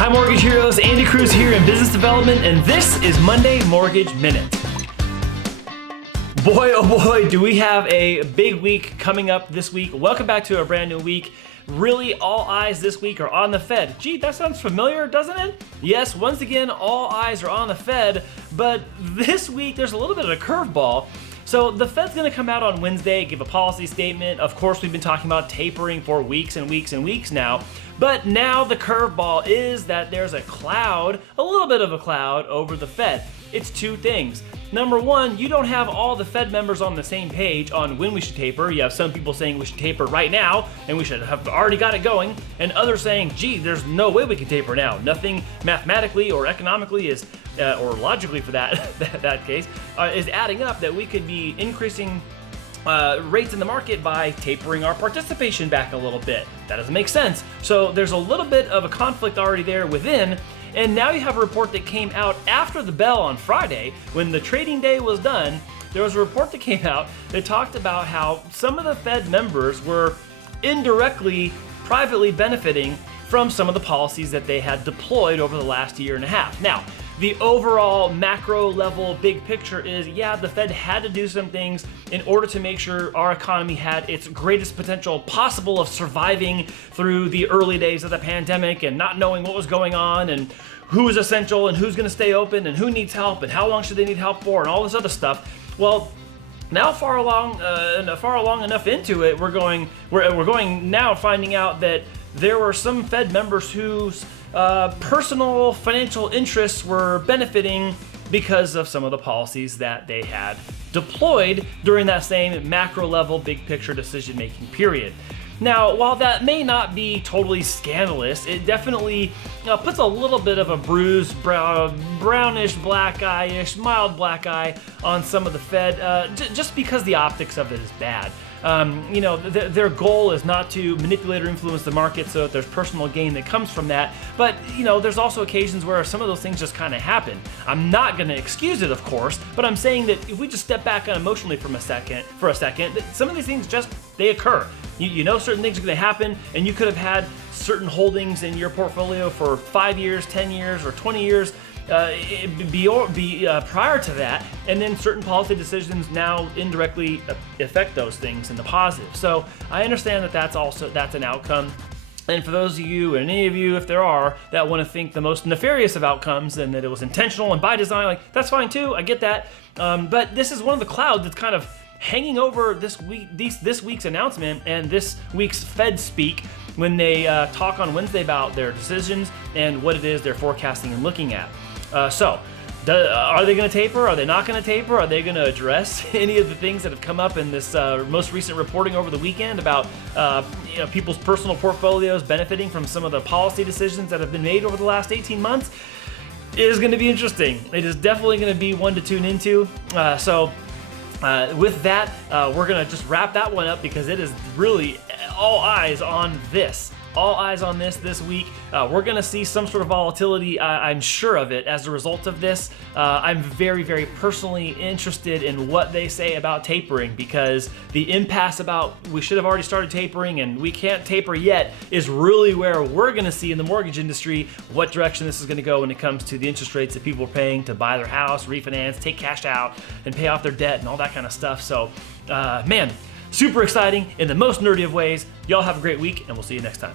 Hi Mortgage Heroes, Andy Cruz here in Business Development, and this is Monday Mortgage Minute. Boy, oh boy, do we have a big week coming up this week. Welcome back to a brand new week. Really, all eyes this week are on the Fed. Gee, that sounds familiar, doesn't it? Yes, once again, all eyes are on the Fed, but this week there's a little bit of a curveball. So the Fed's going to come out on Wednesday, give a policy statement. Of course, we've been talking about tapering for weeks and weeks and weeks now. But now the curveball is that there's a cloud, a little bit of a cloud over the Fed. It's two things. Number one, you don't have all the Fed members on the same page on when we should taper. You have some people saying we should taper right now and we should have already got it going, and others saying, gee, there's no way we can taper now. Nothing mathematically or economically is, or logically for that case, is adding up that we could be increasing rates in the market by tapering our participation back a little bit. That doesn't make sense. So there's a little bit of a conflict already there within. And now you have a report that came out after the bell on Friday, when the trading day was done. There was a report that came out that talked about how some of the Fed members were indirectly, privately benefiting from some of the policies that they had deployed over the last year and a half. Now, the overall macro level big picture is, yeah, the Fed had to do some things in order to make sure our economy had its greatest potential possible of surviving through the early days of the pandemic and not knowing what was going on and who is essential and who's going to stay open and who needs help and how long should they need help for and all this other stuff. Well, now far along enough into it, we're going now finding out that there were some Fed members whose personal financial interests were benefiting because of some of the policies that they had deployed during that same macro level big picture decision making period. Now, while that may not be totally scandalous, it definitely puts a little bit of a bruised, brownish, black eye-ish, mild black eye on some of the Fed, just because the optics of it is bad. Their goal is not to manipulate or influence the market so that there's personal gain that comes from that. But, there's also occasions where some of those things just kind of happen. I'm not going to excuse it, of course, but I'm saying that if we just step back unemotionally for a second, that some of these things they occur. You know certain things are going to happen, and you could have had certain holdings in your portfolio for 5 years, 10 years, or 20 years prior to that, and then certain policy decisions now indirectly affect those things in the positive. So I understand that that's an outcome. And for those of you, and any of you, if there are, that want to think the most nefarious of outcomes and that it was intentional and by design, that's fine too. I get that. But this is one of the clouds that's kind of hanging over this week's announcement and this week's Fed speak when they talk on Wednesday about their decisions and what it is they're forecasting and looking at. Are they going to taper? Are they not going to taper? Are they going to address any of the things that have come up in this most recent reporting over the weekend about people's personal portfolios benefiting from some of the policy decisions that have been made over the last 18 months? It is going to be interesting. It is definitely going to be one to tune into. With that, we're going to just wrap that one up because it is really all eyes on this. All eyes on this week. We're going to see some sort of volatility, I'm sure of it, as a result of this. I'm very, very personally interested in what they say about tapering, because the impasse about we should have already started tapering and we can't taper yet is really where we're going to see in the mortgage industry what direction this is going to go when it comes to the interest rates that people are paying to buy their house, refinance, take cash out, and pay off their debt and all that kind of stuff. So, man, super exciting in the most nerdy of ways. Y'all have a great week, and we'll see you next time.